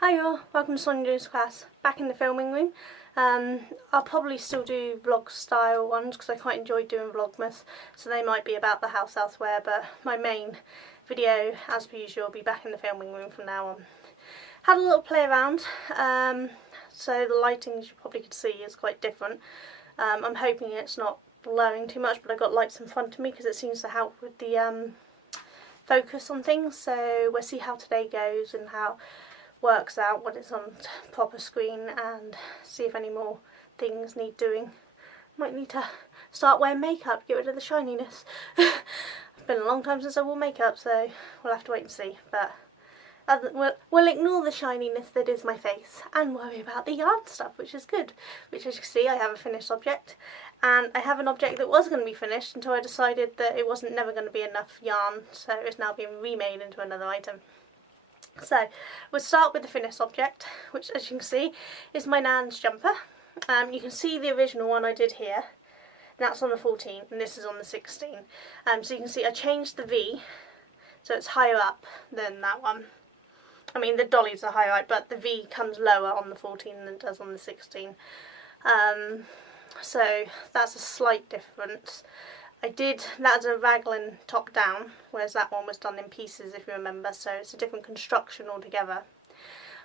Hi all, welcome to Sonia's class. Back in the filming room. I'll probably still do vlog style ones because I quite enjoy doing vlogmas, so they might be about the house elsewhere, but my main video, as per usual, will be back in the filming room from now on. Had a little play around, so the lighting, as you probably could see, is quite different. I'm hoping it's not blurring too much, but I've got lights in front of me because it seems to help with the focus on things, so we'll see how today goes and how works out when it's on proper screen, and see if any more things need doing. Might need to start wearing makeup, get rid of the shininess. It's been a long time since I wore makeup, so we'll have to wait and see, but we'll ignore the shininess that is my face and worry about the yarn stuff, which is good. Which, as you can see, I have a finished object, and I have an object that was going to be finished until I decided that it wasn't never going to be enough yarn, so it's now being remade into another item. So we'll start with the finished object, which, as you can see, is my Nans jumper. You can see the original one I did here. That's on the 14 and this is on the 16. So you can see I changed the V, so it's higher up than that one. I mean, the dollies are higher up, but the V comes lower on the 14 than it does on the 16. So that's a slight difference. That's a raglan top down, whereas that one was done in pieces, if you remember, so it's a different construction altogether.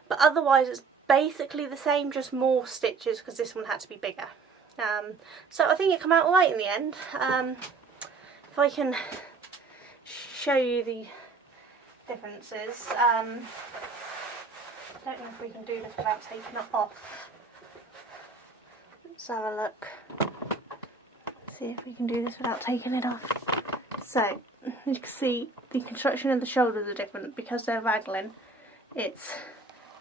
But otherwise it's basically the same, just more stitches because this one had to be bigger. So I think it came out alright in the end. If I can show you the differences. I don't know if we can do this without taking it off. Let's have a look. See if we can do this without taking it off. So, as you can see, the construction of the shoulders are different because they're raglan. It's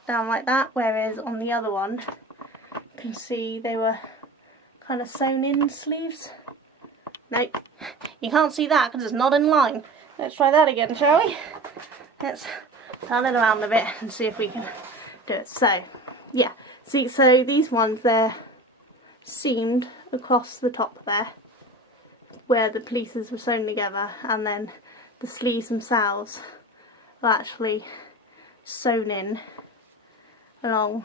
down like that, whereas on the other one, you can see they were kind of sewn in sleeves. Nope, you can't see that because it's not in line. Let's try that again, shall we? Let's turn it around a bit and see if we can do it. So, yeah, see, so these ones, they're seamed across the top there, where the pieces were sewn together, and then the sleeves themselves are actually sewn in along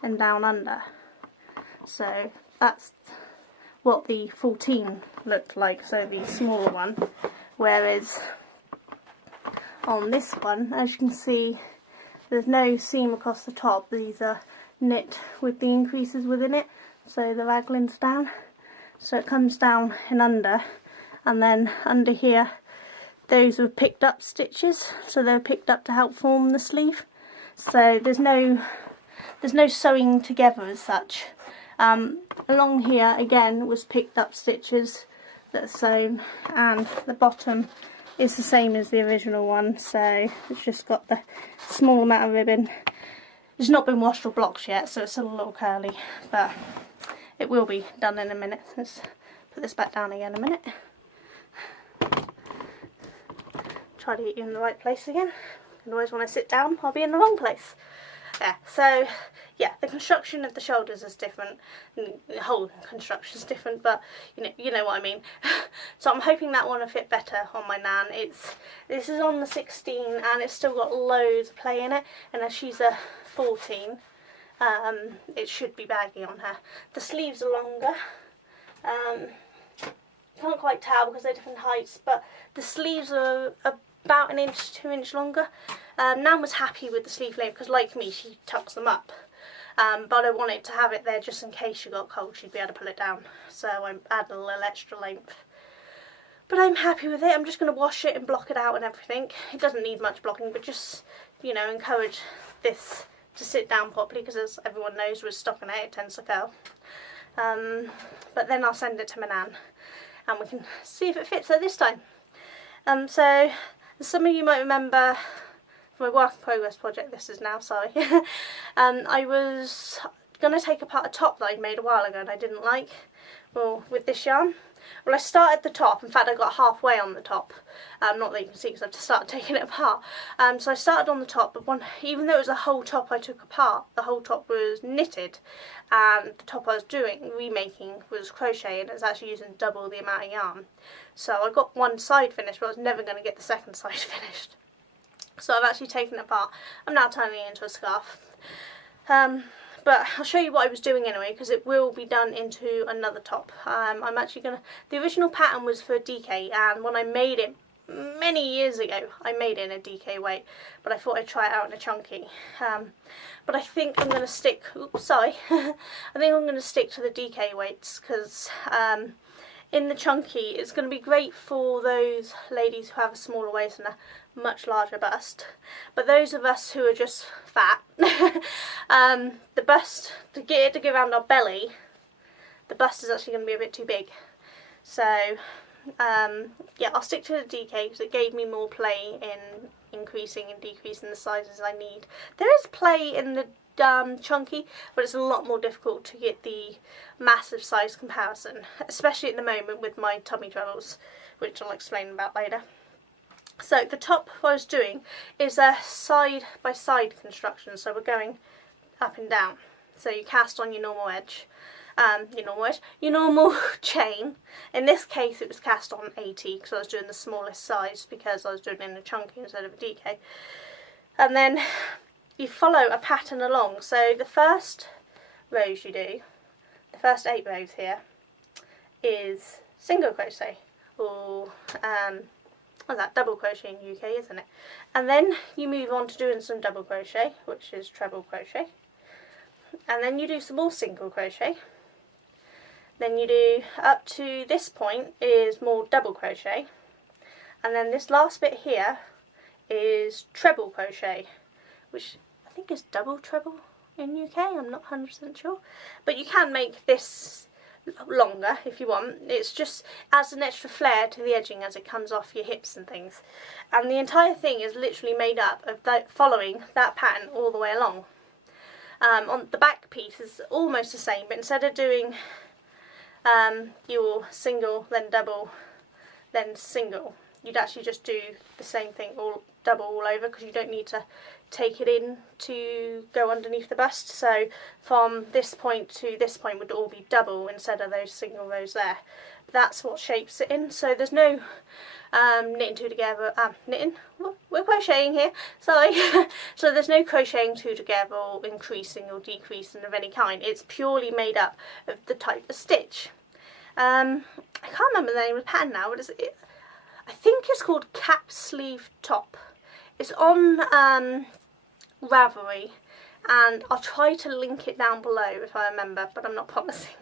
and down under. So that's what the 14 looked like, so the smaller one, whereas on this one, as you can see, there's no seam across the top. These are knit with the increases within it, so the raglan's down. So it comes down and under, and then under here those were picked up stitches, so they're picked up to help form the sleeve. So there's no sewing together as such. Along here again was picked up stitches that are sewn, and the bottom is the same as the original one, so it's just got the small amount of ribbon. It's not been washed or blocked yet, so it's still a little curly, but it will be done in a minute. Let's put this back down again a minute. Try to get you in the right place again. Otherwise when I sit down I'll be in the wrong place. Yeah, so yeah, the construction of the shoulders is different. The whole construction is different, but you know what I mean. So I'm hoping that one will fit better on my Nan. This is on the 16 and it's still got loads of play in it, and as she's a 14, it should be baggy on her. The sleeves are longer. Can't quite tell because they're different heights, but the sleeves are about 1 inch, 2 inch longer. Nan was happy with the sleeve length because, like me, she tucks them up. But I wanted to have it there just in case she got cold, she'd be able to pull it down. So I added a little extra length. But I'm happy with it. I'm just going to wash it and block it out and everything. It doesn't need much blocking, but just, encourage this to sit down properly, because as everyone knows with stockinette it tends to curl. But then I'll send it to my Nan and we can see if it fits her this time. So as some of you might remember from my work in progress project, this is now, sorry, I was going to take apart a top that I'd made a while ago and I didn't like, well, with this yarn. Well, I started the top. In fact, I got halfway on the top. Not that you can see because I've just started taking it apart. So I started on the top, but even though it was a whole top I took apart, the whole top was knitted, and the top I was remaking was crochet, and it was actually using double the amount of yarn. So I got one side finished, but I was never going to get the second side finished. So I've actually taken it apart. I'm now turning it into a scarf. But I'll show you what I was doing anyway, because it will be done into another top. I'm actually going to... The original pattern was for a DK, and when I made it many years ago, I made it in a DK weight, but I thought I'd try it out in a chunky. But I think I'm going to stick... Oops, sorry. I think I'm going to stick to the DK weights, because in the chunky, it's going to be great for those ladies who have a smaller waist and a much larger bust. But those of us who are just fat, the bust, to get it to go around our belly, the bust is actually going to be a bit too big. So, yeah, I'll stick to the DK because it gave me more play in increasing and decreasing the sizes I need. There is play in the chunky, but it's a lot more difficult to get the massive size comparison, especially at the moment with my tummy troubles, which I'll explain about later. So the top what I was doing is a side by side construction, so we're going up and down. So you cast on your normal edge, your normal chain. In this case it was cast on 80 because I was doing the smallest size because I was doing it in a chunky instead of a DK. And then you follow a pattern along. So the first rows you do, the first 8 rows here, is single crochet, or what's that, double crochet in UK, isn't it? And then you move on to doing some double crochet, which is treble crochet, and then you do some more single crochet. Then you do up to this point is more double crochet, and then this last bit here is treble crochet, which I think is double treble in UK, I'm not 100% sure, but you can make this longer if you want. It's just adds an extra flair to the edging as it comes off your hips and things, and the entire thing is literally made up of following that pattern all the way along. On the back piece is almost the same, but instead of doing your single, then double, then single, you'd actually just do the same thing, all double all over, because you don't need to take it in to go underneath the bust. So from this point to this point would all be double instead of those single rows there. That's what shapes it in. So there's no knitting two together, we're crocheting here, sorry. So there's no crocheting two together or increasing or decreasing of any kind. It's purely made up of the type of stitch. I can't remember the name of the pattern now. What is it? I think it's called cap sleeve top. It's on Ravelry, and I'll try to link it down below if I remember, but I'm not promising.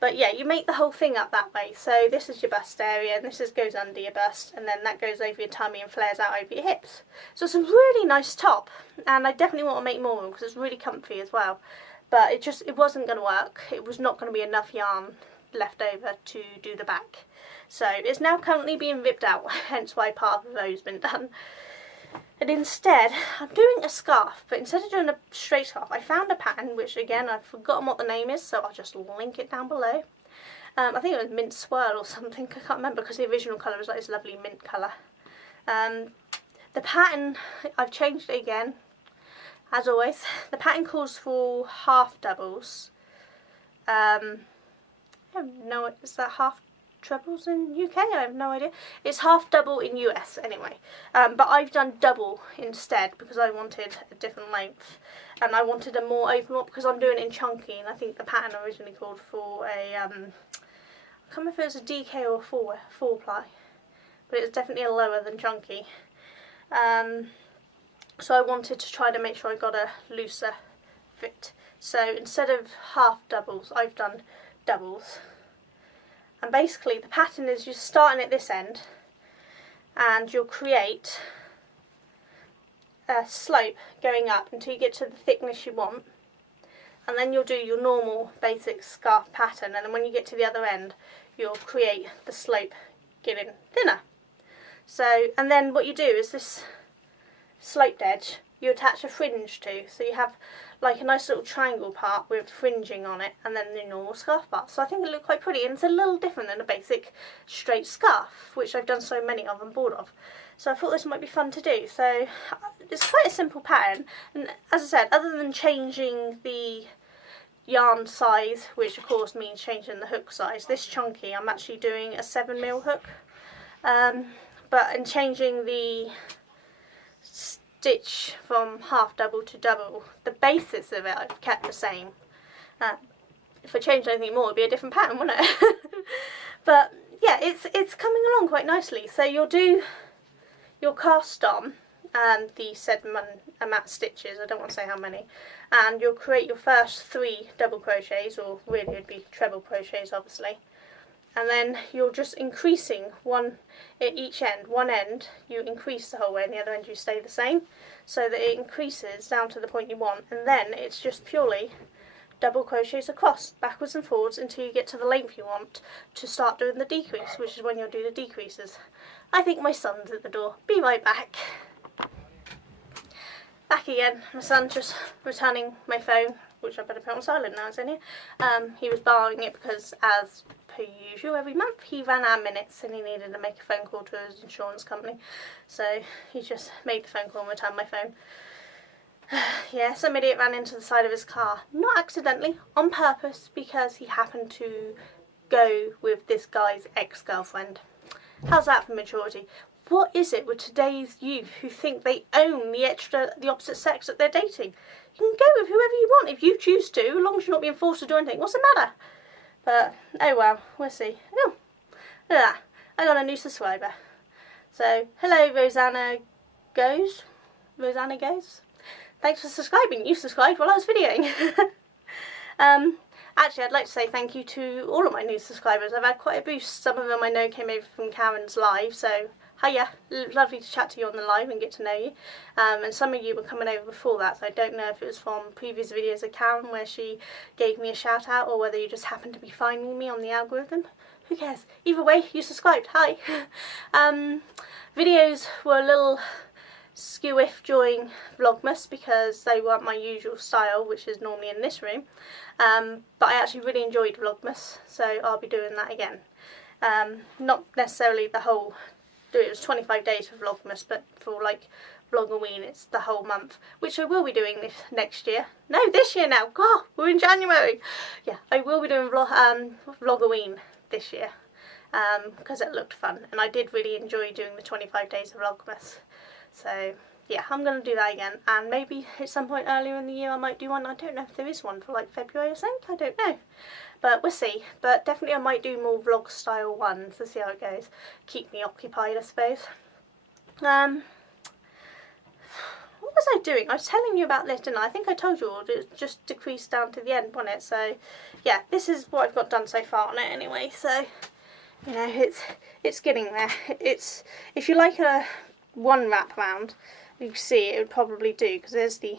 But yeah, you make the whole thing up that way. So this is your bust area, and this goes under your bust, and then that goes over your tummy and flares out over your hips. So it's a really nice top, and I definitely want to make more of them because it's really comfy as well. But it wasn't going to work. It was not going to be enough yarn left over to do the back. So it's now currently being ripped out, hence why part of the row's been done. And instead, I'm doing a scarf, but instead of doing a straight scarf, I found a pattern, which again, I've forgotten what the name is, so I'll just link it down below. I think it was mint swirl or something, I can't remember, because the original colour was like this lovely mint colour. The pattern, I've changed it again, as always. The pattern calls for half doubles. I don't know, is that half trebles in UK? I have no idea. It's half double in US anyway, but I've done double instead because I wanted a different length, and I wanted a more open one because I'm doing it in chunky, and I think the pattern originally called for a I can't remember if it was a DK or a 4 ply, but it was definitely a lower than chunky. So I wanted to try to make sure I got a looser fit. So instead of half doubles, I've done doubles. And basically the pattern is you're starting at this end, and you'll create a slope going up until you get to the thickness you want, and then you'll do your normal basic scarf pattern, and then when you get to the other end you'll create the slope getting thinner. So, and then what you do is this sloped edge you attach a fringe to, so you have like a nice little triangle part with fringing on it, and then the normal scarf part. So I think it looked quite pretty, and it's a little different than a basic straight scarf, which I've done so many of and bored of. So I thought this might be fun to do. So it's quite a simple pattern, and as I said, other than changing the yarn size, which of course means changing the hook size, this chunky I'm actually doing a 7mm hook, but in changing the stitch from half double to double, the basis of it I've kept the same. If I changed anything more, it'd be a different pattern, wouldn't it? But yeah, it's coming along quite nicely. So you'll do your cast on the said amount of stitches, I don't want to say how many, and you'll create your first 3 double crochets, or really it'd be treble crochets obviously, and then you're just increasing one at each end. One end you increase the whole way and the other end you stay the same, so that it increases down to the point you want, and then it's just purely double crochets across, backwards and forwards, until you get to the length you want to start doing the decrease, which is when you'll do the decreases. I think my son's at the door. Be right back. Back again. My son's just returning my phone, which I better put on silent now, it's in here. He was borrowing it because, as per usual, every month he ran out of minutes and he needed to make a phone call to his insurance company. So he just made the phone call and returned my phone. Yeah, some idiot ran into the side of his car, not accidentally, on purpose, because he happened to go with this guy's ex-girlfriend. How's that for maturity? What is it with today's youth who think they own the opposite sex that they're dating? You can go with whoever you want if you choose to, as long as you're not being forced to do anything. What's the matter? But, oh well, we'll see. Oh, look at that. I got a new subscriber. So, hello Rosanna Goes. Rosanna Goes. Thanks for subscribing. You subscribed while I was videoing. Actually, I'd like to say thank you to all of my new subscribers. I've had quite a boost. Some of them I know came over from Karen's live, so hiya. Lovely to chat to you on the live and get to know you. And some of you were coming over before that, so I don't know if it was from previous videos of Karen where she gave me a shout out, or whether you just happened to be finding me on the algorithm. Who cares? Either way, you subscribed. Hi. Videos were a little skew-iff during Vlogmas because they weren't my usual style, which is normally in this room, but I actually really enjoyed Vlogmas, so I'll be doing that again. Not necessarily the whole, it was 25 days for Vlogmas, but for like Vlogoween it's the whole month, which I will be doing this next year. No, this year now. God, we're in January. Yeah, I will be doing Vlogoween this year because it looked fun, and I did really enjoy doing the 25 days of Vlogmas. So yeah, I'm going to do that again, and maybe at some point earlier in the year I might do one. I don't know if there is one for like February or something, I don't know, but we'll see. But definitely I might do more vlog style ones to see how it goes, keep me occupied I suppose. What was I doing? I was telling you about this, didn't I? I think I told you all, it just decreased down to the end, wasn't it? So yeah, this is what I've got done so far on it anyway, so you know, it's getting there. It's, if you like a one wrap round, you see it would probably do, because there's the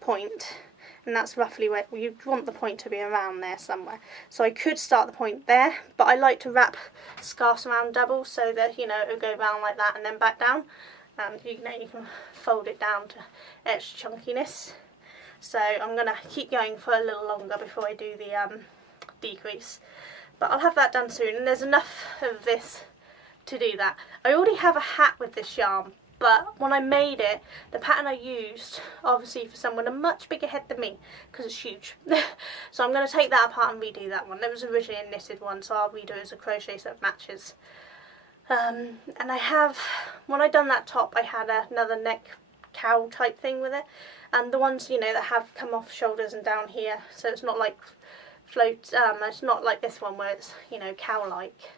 point, and that's roughly where you want the point to be, around there somewhere. So I could start the point there, but I like to wrap scarves around double so that, you know, it'll go round like that and then back down, and you know, you can fold it down to extra chunkiness. So I'm going to keep going for a little longer before I do the decrease, but I'll have that done soon, and there's enough of this to do that. I already have a hat with this yarn, but when I made it, the pattern I used, obviously for someone a much bigger head than me, because it's huge. So I'm going to take that apart and redo that one. It was originally a knitted one, so I'll redo it as a crochet so it matches. And I have, when I done that top, I had another neck cowl type thing with it, and the ones, you know, that have come off shoulders and down here, so it's not like it's not like this one where it's, you know, cowl-like.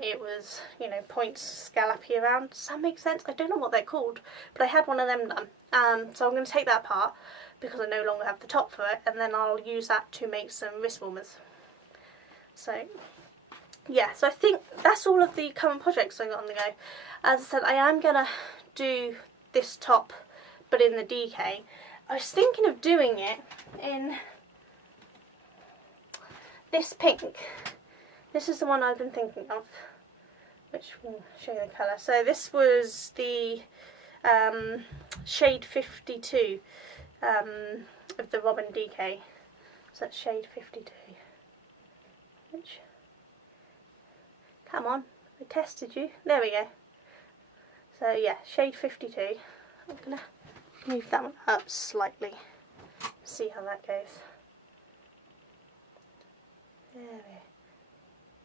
It was, you know, points scallopy around. Does that make sense? I don't know what they're called, but I had one of them done. So I'm going to take that apart because I no longer have the top for it, and then I'll use that to make some wrist warmers. So yeah, so I think that's all of the current projects I got on the go. As I said, I am going to do this top, but in the DK. I was thinking of doing it in this pink. This is the one I've been thinking of, which will show you the colour. So this was the shade 52 of the Robin DK. So that's shade 52. Which, come on, I tested you. There we go. So yeah, shade 52. I'm going to move that one up slightly, see how that goes.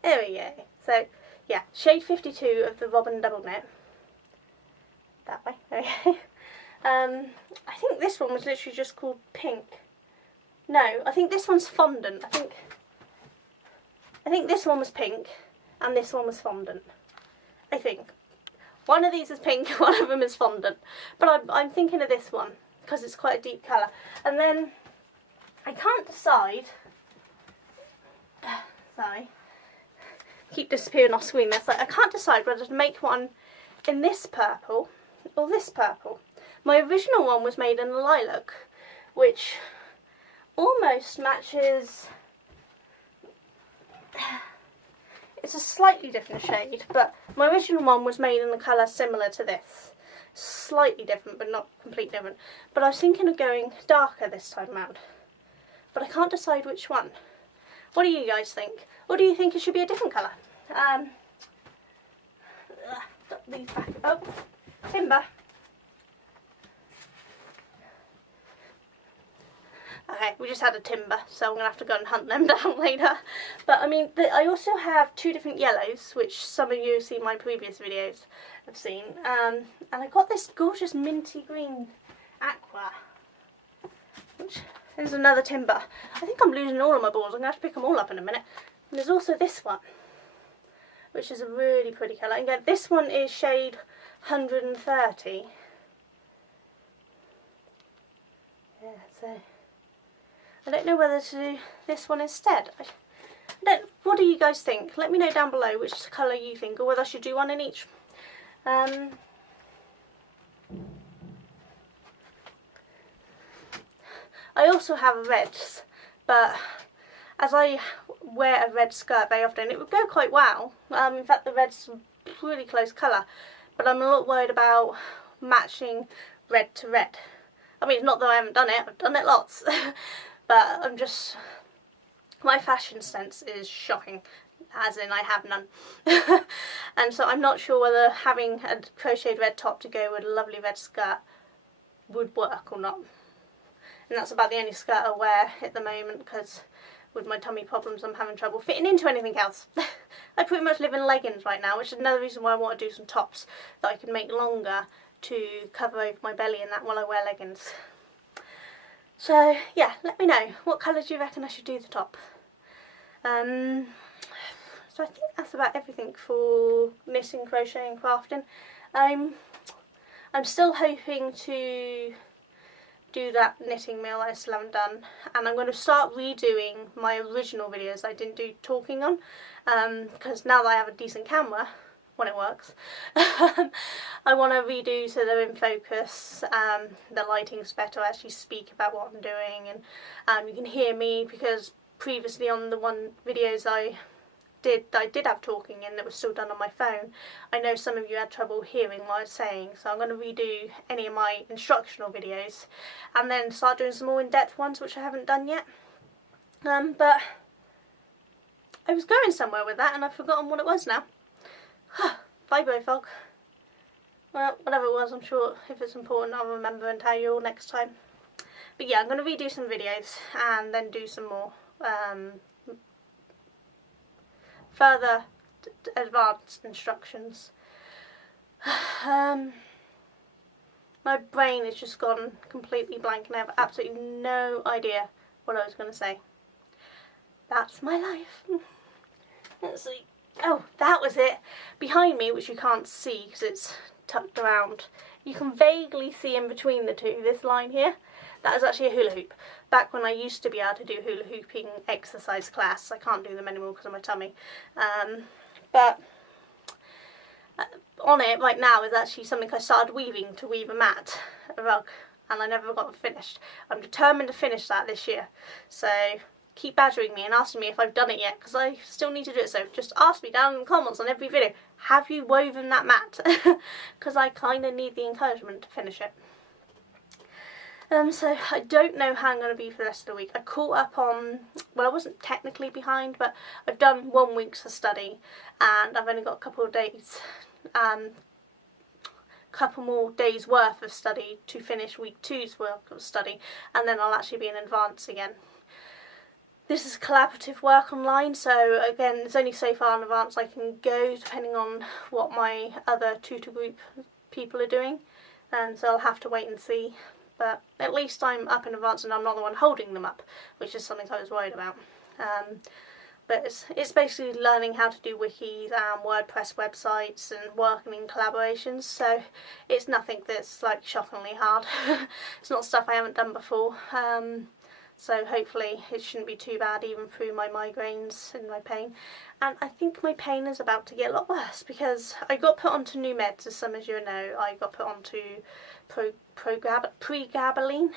There we go. So yeah, shade 52 of the Robin double knit. That way. Okay. I think this one was literally just called Pink. No, I think this one's Fondant. I think this one was Pink and this one was Fondant. I think. One of these is pink, one of them is Fondant. But I'm thinking of this one because it's quite a deep colour. And then I can't decide. Sorry. Keep disappearing off screen. That's like, I can't decide whether to make one in this purple or this purple. My original one was made in a lilac, which almost matches. It's a slightly different shade, but my original one was made in a colour similar to this. Slightly different, but not completely different. But I was thinking of going darker this time round. But I can't decide which one. What do you guys think? Or do you think it should be a different colour? These back. Oh, timber. Okay, we just had a timber, so I'm going to have to go and hunt them down later. But I mean, I also have two different yellows, which some of you who see my previous videos have seen. And I got this gorgeous minty green aqua, which is another timber. I think I'm losing all of my balls. I'm going to have to pick them all up in a minute. And there's also this one, which is a really pretty colour. And again, this one is shade 130. Yeah, so I don't know whether to do this one instead. What do you guys think? Let me know down below which colour you think, or whether I should do one in each. I also have reds, but as I wear a red skirt very often, it would go quite well. In fact, the red's a really close colour, but I'm a lot worried about matching red to red. I mean, it's not that I haven't done it, I've done it lots. But I'm just, my fashion sense is shocking, as in I have none. And so I'm not sure whether having a crocheted red top to go with a lovely red skirt would work or not. And that's about the only skirt I wear at the moment, because with my tummy problems I'm having trouble fitting into anything else. I pretty much live in leggings right now, which is another reason why I want to do some tops that I can make longer to cover over my belly and that while I wear leggings. So yeah, let me know, what colour do you reckon I should do the top? So I think that's about everything for knitting, crocheting, crafting. I'm still hoping to do that knitting meal that I still haven't done, and I'm going to start redoing my original videos I didn't do talking on, because now that I have a decent camera, when it works, I want to redo so they're in focus, the lighting's better, I actually speak about what I'm doing, and you can hear me, because previously on the videos I did have talking in that was still done on my phone. I know some of you had trouble hearing what I was saying, so I'm going to redo any of my instructional videos and then start doing some more in-depth ones which I haven't done yet. But I was going somewhere with that and I've forgotten what it was now. Vibro fog. Well, whatever it was, I'm sure if it's important I'll remember and tell you all next time. But yeah, I'm going to redo some videos and then do some more further advanced instructions. My brain has just gone completely blank and I have absolutely no idea what I was going to say. That's my life. Let's see. Oh, that was it. Behind me, which you can't see because it's tucked around, you can vaguely see in between the two, this line here, that is actually a hula hoop. Back when I used to be able to do hula hooping exercise class, I can't do them anymore because of my tummy. But on it right now is actually something I started weaving to weave a mat, a rug, and I never got finished. I'm determined to finish that this year. So keep badgering me and asking me if I've done it yet, because I still need to do it. So just ask me down in the comments on every video, have you woven that mat? Because I kind of need the encouragement to finish it. So I don't know how I'm going to be for the rest of the week. I caught up on, well, I wasn't technically behind, but I've done 1 week's of study and I've only got a couple of days, couple more days worth of study to finish week 2's work of study, and then I'll actually be in advance again. This is collaborative work online, so again, there's only so far in advance I can go depending on what my other tutor group people are doing. and so I'll have to wait and see. But at least I'm up in advance and I'm not the one holding them up, which is something I was worried about. But it's basically learning how to do wikis and WordPress websites and working in collaborations, so it's nothing that's like shockingly hard. It's not stuff I haven't done before, so hopefully it shouldn't be too bad even through my migraines and my pain. And I think my pain is about to get a lot worse because I got put onto new meds, as some of you know. I got put onto pregabalin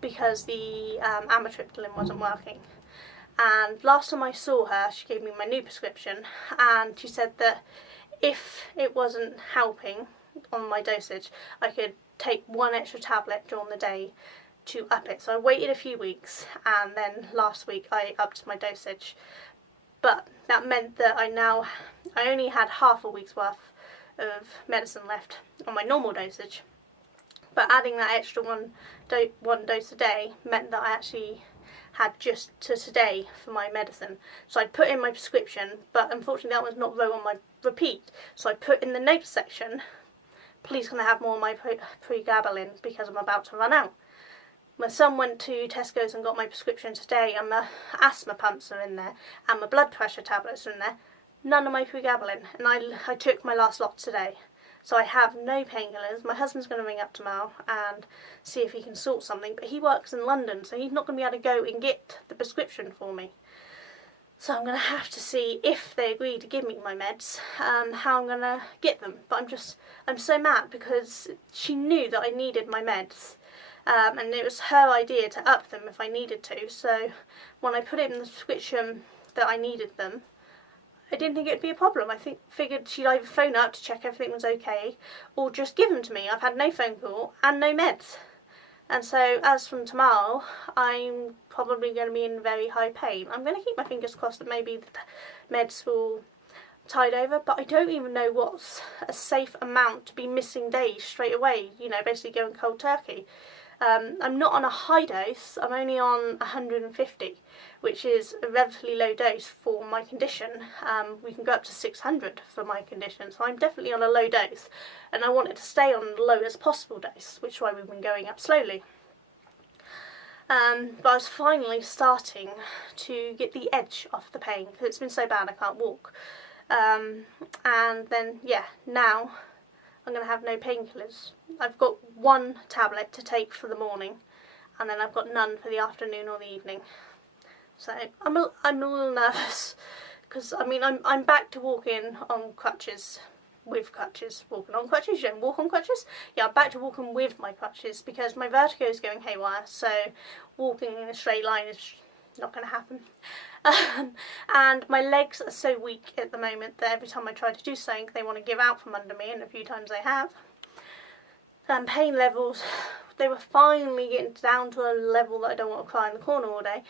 because the amitriptyline wasn't working. And last time I saw her, she gave me my new prescription, and she said that if it wasn't helping on my dosage, I could take one extra tablet during the day to up it. So I waited a few weeks, and then last week I upped my dosage. But that meant that I only had half a week's worth of medicine left on my normal dosage. But adding that extra one dose a day meant that I actually had just to today for my medicine. So I put in my prescription, but unfortunately that was not wrote on my repeat. So I put in the notes section, please can I have more of my pregabalin because I'm about to run out. My son went to Tesco's and got my prescription today, and my asthma pumps are in there, and my blood pressure tablets are in there. None of my pregabalin, and I took my last lot today. So I have no painkillers. My husband's going to ring up tomorrow and see if he can sort something, but he works in London, so he's not going to be able to go and get the prescription for me. So I'm going to have to see if they agree to give me my meds, how I'm going to get them. But I'm so mad because she knew that I needed my meds, and it was her idea to up them if I needed to. So when I put it in the prescription that I needed them, I didn't think it'd be a problem. I figured she'd either phone up to check everything was okay, or just give them to me. I've had no phone call and no meds. And so as from tomorrow, I'm probably going to be in very high pain. I'm going to keep my fingers crossed that maybe the meds will tide over, but I don't even know what's a safe amount to be missing days straight away, you know, basically going cold turkey. I'm not on a high dose, I'm only on 150, which is a relatively low dose for my condition. We can go up to 600 for my condition, so I'm definitely on a low dose, and I want it to stay on the lowest possible dose, which is why we've been going up slowly. But I was finally starting to get the edge off the pain, because it's been so bad I can't walk. And then, yeah, now I'm going to have no painkillers. I've got one tablet to take for the morning, and then I've got none for the afternoon or the evening. So I'm a little nervous because I mean I'm back to walking on crutches, with crutches. Walking on crutches? You don't walk on crutches? Yeah, I'm back to walking with my crutches because my vertigo is going haywire. So walking in a straight line is not going to happen. And my legs are so weak at the moment that every time I try to do something they want to give out from under me, and a few times they have. Pain levels, they were finally getting down to a level that I don't want to cry in the corner all day,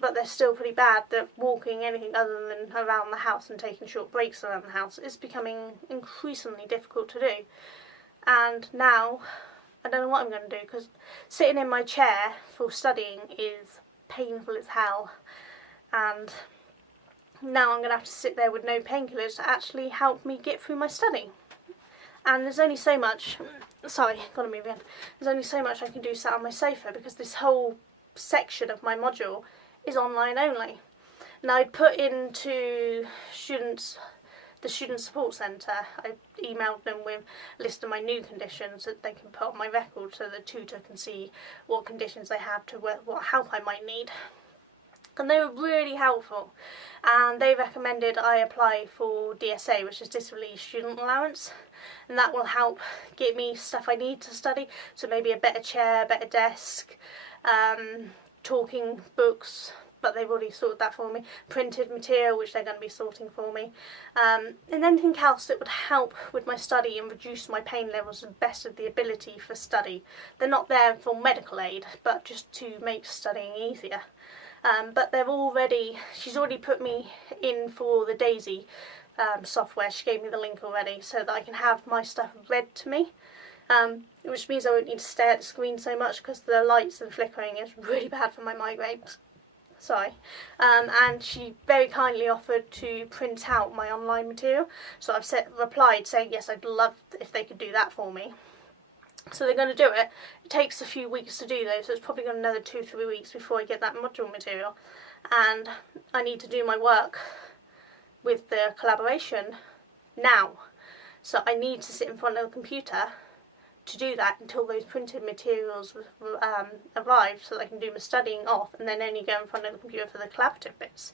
but they're still pretty bad. That walking anything other than around the house and taking short breaks around the house is becoming increasingly difficult to do. And now I don't know what I'm going to do, because sitting in my chair for studying is painful as hell, and now I'm going to have to sit there with no painkillers to actually help me get through my study. And there's only so much, sorry, gotta move in, there's only so much I can do sat on my sofa, because this whole section of my module is online only. Now I'd put into the Student Support Centre, I emailed them with a list of my new conditions that they can put on my record so the tutor can see what conditions they have, to what help I might need. And they were really helpful, and they recommended I apply for DSA, which is Disability Student Allowance, and that will help get me stuff I need to study, so maybe a better chair, better desk, talking books, but they've already sorted that for me, printed material, which they're going to be sorting for me, and anything else that would help with my study and reduce my pain levels to the best of the ability for study. They're not there for medical aid, but just to make studying easier. But she's already put me in for the Daisy software. She gave me the link already so that I can have my stuff read to me, which means I won't need to stare at the screen so much, because the lights and flickering is really bad for my migraines. sorry, and she very kindly offered to print out my online material. So I've replied saying yes, I'd love if they could do that for me. So they're going to do it. It takes a few weeks to do though, so it's probably got another 2-3 weeks before I get that module material. And I need to do my work with the collaboration now. So I need to sit in front of the computer to do that until those printed materials arrive, so that I can do my studying off and then only go in front of the computer for the collaborative bits.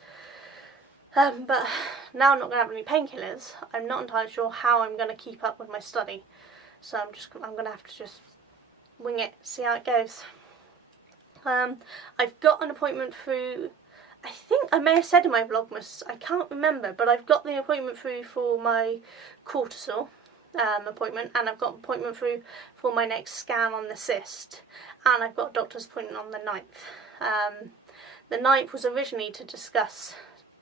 But now I'm not going to have any painkillers. I'm not entirely sure how I'm going to keep up with my study. So I'm going to have to just wing it, see how it goes. I've got an appointment through, I think I may have said in my Vlogmas, I can't remember, but I've got the appointment through for my cortisol appointment, and I've got an appointment through for my next scan on the cyst, and I've got a doctor's appointment on the 9th. The 9th was originally to discuss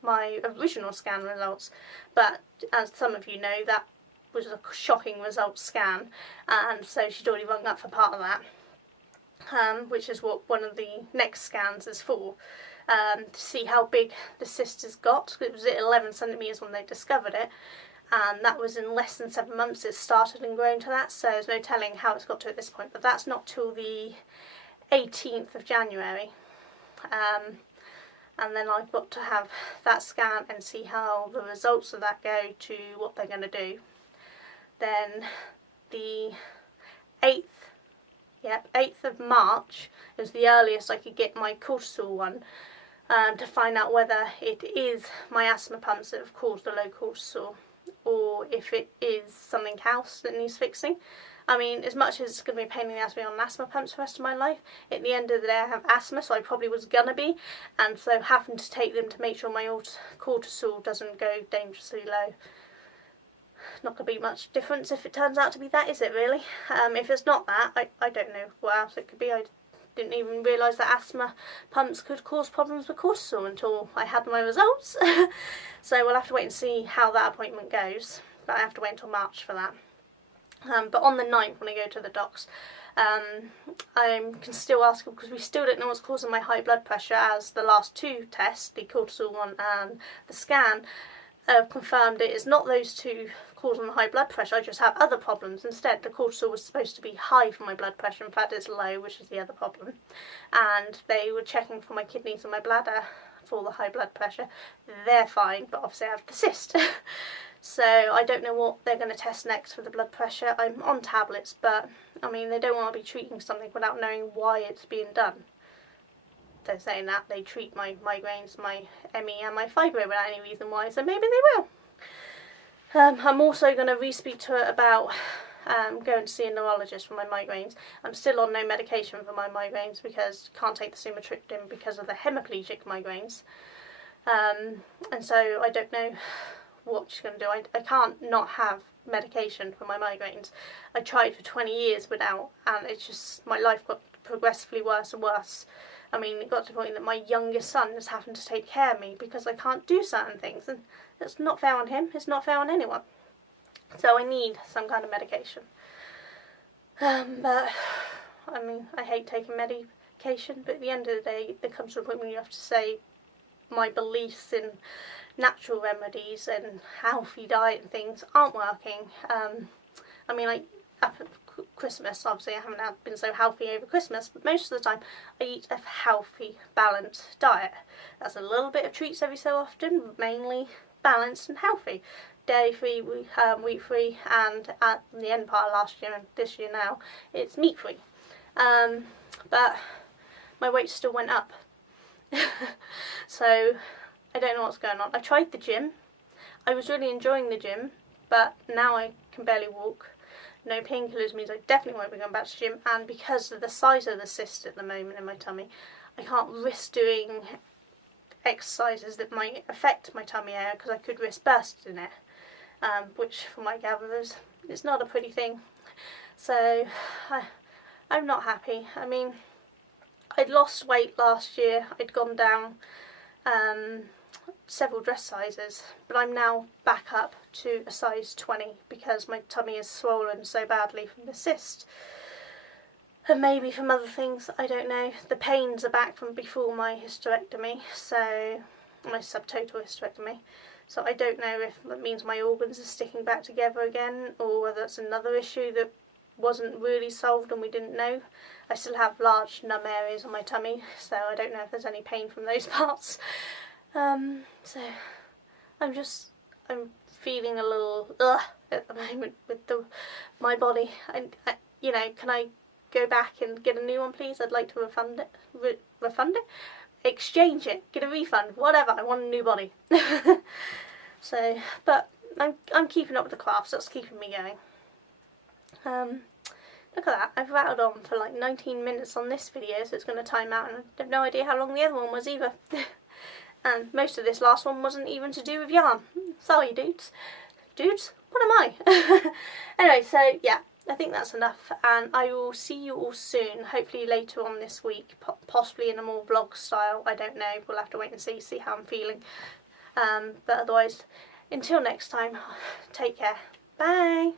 my original scan results, but as some of you know, that was a shocking results scan, and so she'd already rung up for part of that, which is what one of the next scans is for, to see how big the cyst has got. It was at 11 centimetres when they discovered it, and that was in less than 7 months it started and grown to that, so there's no telling how it's got to at this point, but that's not till the 18th of January. And then I've got to have that scan and see how the results of that go to what they're going to do. Then the 8th of March is the earliest I could get my cortisol one, to find out whether it is my asthma pumps that have caused the low cortisol, or if it is something else that needs fixing. I mean, as much as it's going to be a pain in the ass to be on asthma pumps the rest of my life, at the end of the day I have asthma, so I probably was going to be, and so having to take them to make sure my cortisol doesn't go dangerously low. Not going to be much difference if it turns out to be that, is it really? If it's not that, I don't know what else it could be. I didn't even realise that asthma pumps could cause problems with cortisol until I had my results. So we'll have to wait and see how that appointment goes, but I have to wait until March for that. But on the 9th, when I go to the docs, I can still ask them, because we still don't know what's causing my high blood pressure, as the last 2 tests, the cortisol one and the scan, have confirmed it is not those 2 causing the high blood pressure. I just have other problems. Instead, the cortisol was supposed to be high for my blood pressure. In fact, it's low, which is the other problem. And they were checking for my kidneys and my bladder for the high blood pressure. They're fine, but obviously I have the cyst. So I don't know what they're going to test next for the blood pressure. I'm on tablets, but I mean, they don't want to be treating something without knowing why it's being done. They're saying that they treat my migraines, my ME and my fibro without any reason why, so maybe they will. I'm also going to re-speak to her about going to see a neurologist for my migraines. I'm still on no medication for my migraines because I can't take the sumatriptan because of the hemiplegic migraines. And so I don't know what she's going to do. I can't not have medication for my migraines. I tried for 20 years without, and it's just, my life got progressively worse and worse. I mean, it got to the point that my youngest son is having to take care of me because I can't do certain things, and it's not fair on him, it's not fair on anyone. So I need some kind of medication. But, I mean, I hate taking medication, but at the end of the day, there comes to a point when you have to say my beliefs in natural remedies and healthy diet and things aren't working. I mean, like, up at Christmas, obviously I haven't been so healthy over Christmas, but most of the time I eat a healthy, balanced diet. That's a little bit of treats every so often, but mainly balanced and healthy. Dairy-free, wheat-free, and at the end part of last year and this year now, it's meat-free. But my weight still went up. So I don't know what's going on. I tried the gym. I was really enjoying the gym, but now I can barely walk. No painkillers means I definitely won't be going back to the gym, and because of the size of the cyst at the moment in my tummy, I can't risk doing exercises that might affect my tummy area because I could risk bursting it, which for my gatherers is not a pretty thing. So I'm not happy. I mean, I'd lost weight last year. I'd gone down several dress sizes, but I'm now back up to a size 20 because my tummy is swollen so badly from the cyst. and maybe from other things, I don't know. The pains are back from before my hysterectomy, so my subtotal hysterectomy. So I don't know if that means my organs are sticking back together again, or whether it's another issue that wasn't really solved and we didn't know. I still have large numb areas on my tummy, so I don't know if there's any pain from those parts. So I'm feeling a little at the moment with my body. You know, can I go back and get a new one, please? I'd like to refund it. Refund it? Exchange it. Get a refund. Whatever. I want a new body. So, but I'm keeping up with the crafts. That's keeping me going. Look at that. I've rattled on for like 19 minutes on this video, so it's going to time out, and I have no idea how long the other one was either. And most of this last one wasn't even to do with yarn. Sorry, dudes. Dudes? What am I? Anyway, so yeah, I think that's enough, and I will see you all soon, hopefully later on this week, possibly in a more vlog style. I don't know, we'll have to wait and see how I'm feeling. But otherwise, until next time, take care. Bye!